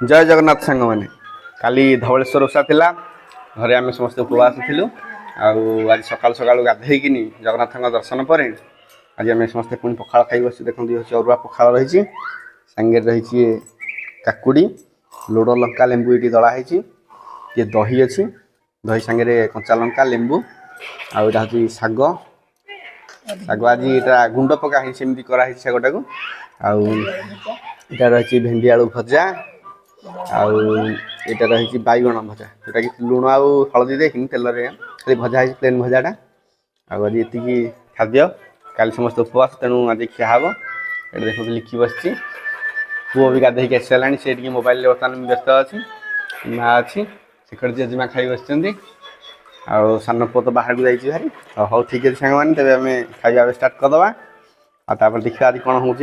जय जगन्नाथ सांग मैंने काली धवलेश्वर ओषा थिला घरे आम समस्त उपवास थिलु आज सकाल सकाल गाधेकिन जगन्नाथ दर्शन पर आज आम समस्त पुणी पखाड़ खाई बस देखते अरुआ पखाड़ रही सांगे रही काकुड़ी लोड़ लंका लेंबू ये दलाही ये दही अच्छी दही सांगे कंचा लंका लेंबू आउटा हूँ शाग शाग आज यहाँ गुंड पका सेमती कराई शागटा को आटा रही भेंडी आलू भजा आटा रही बैगण भजा जोटा कि लुण आउ हलदी देखनी तेल खाली भजा है प्लेन भजाटा आज ये खाद्य काली समस्त उपवास तेणु आज खिया हे ये देखो लिखी बस पुओ भी गाधे आसी सारा सी मोबाइल बर्तमान व्यस्त अच्छी माँ अच्छी शेखर जेजेमा खाई बस सान पुओ तो बाहर को जाइए भारी हाँ ठीक है सांग मैंने तेज आम खाଇବା स्टार्ट करदे देखा आज कौन हो।